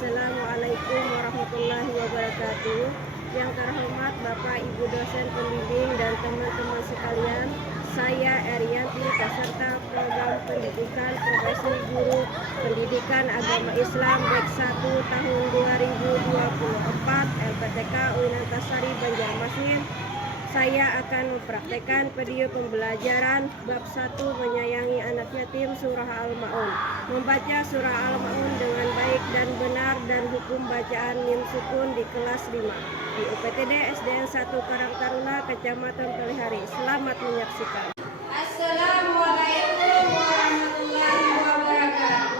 Assalamualaikum warahmatullahi wabarakatuh. Yang terhormat Bapak Ibu dosen pembimbing dan teman-teman sekalian, saya Erianti, peserta program pendidikan profesi guru pendidikan agama Islam BEK 1 tahun 2024 LPTK UIN Antasari Banjarmasin. Saya akan mempraktekkan video pembelajaran bab 1 menyayangi anak yatim surah Al-Maun. Membaca surah Al-Maun dengan baik dan benar dan hukum bacaan mim sukun di kelas 5 di UPTD SDN 1 Karang Taruna, Kecamatan Pelihari. Selamat menyaksikan. Assalamualaikum warahmatullahi wabarakatuh.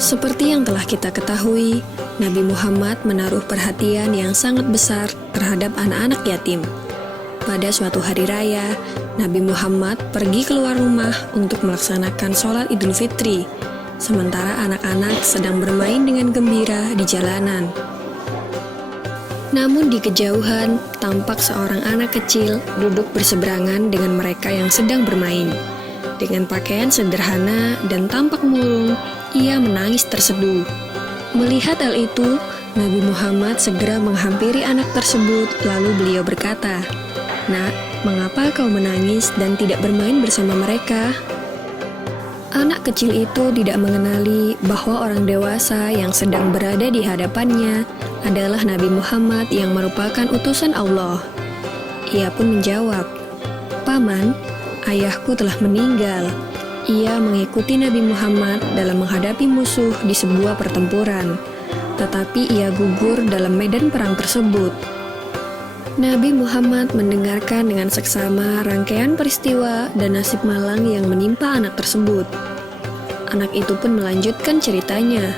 Seperti yang telah kita ketahui, Nabi Muhammad menaruh perhatian yang sangat besar terhadap anak-anak yatim. Pada suatu hari raya, Nabi Muhammad pergi keluar rumah untuk melaksanakan sholat Idul Fitri, sementara anak-anak sedang bermain dengan gembira di jalanan. Namun di kejauhan, tampak seorang anak kecil duduk berseberangan dengan mereka yang sedang bermain. Dengan pakaian sederhana dan tampak murung, ia menangis terseduh. Melihat hal itu, Nabi Muhammad segera menghampiri anak tersebut, lalu beliau berkata, "Nak, mengapa kau menangis dan tidak bermain bersama mereka?" Anak kecil itu tidak mengenali bahwa orang dewasa yang sedang berada di hadapannya adalah Nabi Muhammad yang merupakan utusan Allah. Ia pun menjawab, "Paman, ayahku telah meninggal." Ia mengikuti Nabi Muhammad dalam menghadapi musuh di sebuah pertempuran, tetapi ia gugur dalam medan perang tersebut. Nabi Muhammad mendengarkan dengan seksama rangkaian peristiwa dan nasib malang yang menimpa anak tersebut. Anak itu pun melanjutkan ceritanya.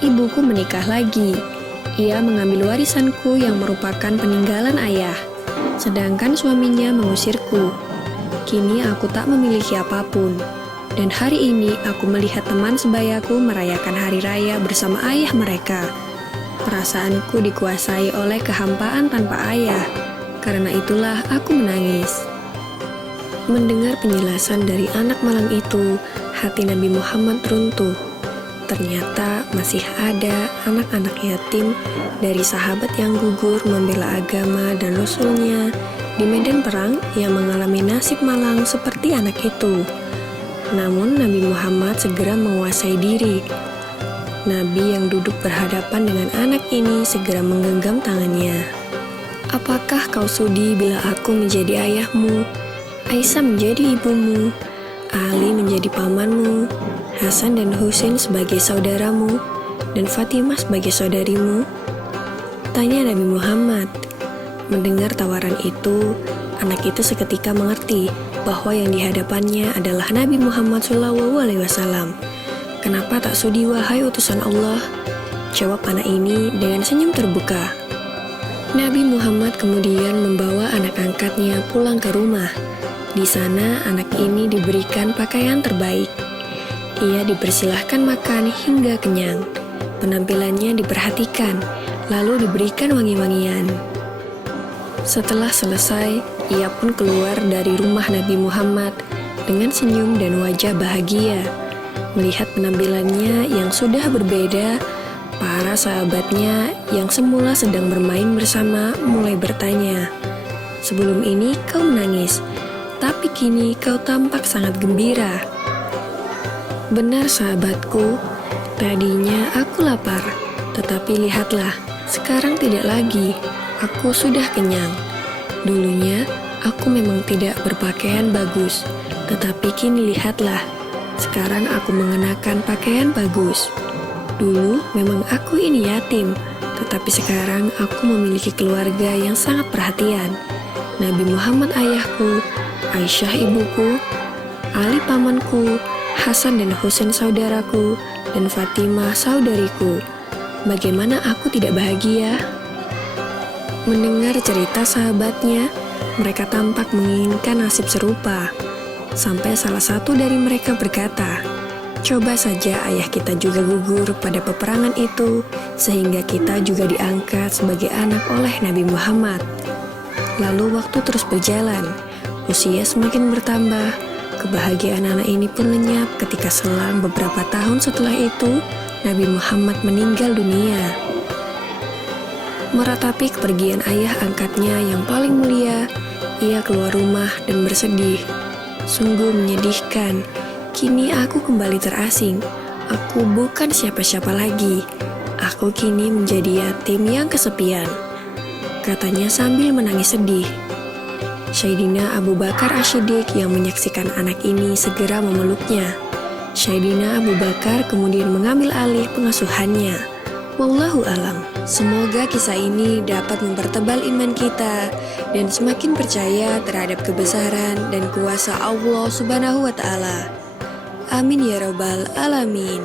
"Ibuku menikah lagi. Ia mengambil warisanku yang merupakan peninggalan ayah, sedangkan suaminya mengusirku. Kini aku tak memiliki apapun, dan hari ini aku melihat teman sebayaku merayakan hari raya bersama ayah mereka. Perasaanku dikuasai oleh kehampaan tanpa ayah, karena itulah aku menangis." Mendengar penjelasan dari anak malang itu, hati Nabi Muhammad runtuh. Ternyata masih ada anak-anak yatim dari sahabat yang gugur membela agama dan Rasulnya di medan perang yang mengalami nasib malang seperti anak itu. Namun Nabi Muhammad segera menguasai diri. Nabi yang duduk berhadapan dengan anak ini segera menggenggam tangannya. "Apakah kau sudi bila aku menjadi ayahmu, Aisyah menjadi ibumu, Ali menjadi pamanmu, Hasan dan Husain sebagai saudaramu, dan Fatimah sebagai saudarimu?" Tanya Nabi Muhammad. Mendengar tawaran itu, anak itu seketika mengerti bahwa yang dihadapannya adalah Nabi Muhammad SAW. "Kenapa tak sudi wahai utusan Allah?" jawab anak ini dengan senyum terbuka. Nabi Muhammad kemudian membawa anak angkatnya pulang ke rumah. Di sana anak ini diberikan pakaian terbaik. Ia dipersilahkan makan hingga kenyang. Penampilannya diperhatikan. lalu diberikan wangi-wangian. Setelah selesai, ia pun keluar dari rumah Nabi Muhammad dengan senyum dan wajah bahagia. Melihat penampilannya yang sudah berbeda, para sahabatnya yang semula sedang bermain bersama mulai bertanya, "Sebelum ini kau menangis, tapi kini kau tampak sangat gembira." "Benar sahabatku, tadinya aku lapar, tetapi lihatlah, sekarang tidak lagi. Aku sudah kenyang. Dulunya aku memang tidak berpakaian bagus, tetapi kini lihatlah, sekarang aku mengenakan pakaian bagus. Dulu memang aku ini yatim, tetapi sekarang aku memiliki keluarga yang sangat perhatian. Nabi Muhammad ayahku, Aisyah ibuku, Ali pamanku, Hasan dan Husain saudaraku, dan Fatimah saudariku. Bagaimana aku tidak bahagia?" Mendengar cerita sahabatnya, mereka tampak menginginkan nasib serupa. Sampai salah satu dari mereka berkata, "Coba saja ayah kita juga gugur pada peperangan itu, sehingga kita juga diangkat sebagai anak oleh Nabi Muhammad." Lalu waktu terus berjalan, usia semakin bertambah, kebahagiaan anak ini pun lenyap ketika selang beberapa tahun setelah itu, Nabi Muhammad meninggal dunia. Meratapi kepergian ayah angkatnya yang paling mulia, ia keluar rumah dan bersedih. "Sungguh menyedihkan, kini aku kembali terasing. Aku bukan siapa-siapa lagi. Aku kini menjadi yatim yang kesepian," katanya sambil menangis sedih. Sayyidina Abu Bakar Asy-Syiddiq yang menyaksikan anak ini segera memeluknya. Sayyidina Abu Bakar kemudian mengambil alih pengasuhannya. Wallahu alam. Semoga kisah ini dapat mempertebal iman kita dan semakin percaya terhadap kebesaran dan kuasa Allah Subhanahu wa Ta'ala. Amin ya Rabbal 'Alamin.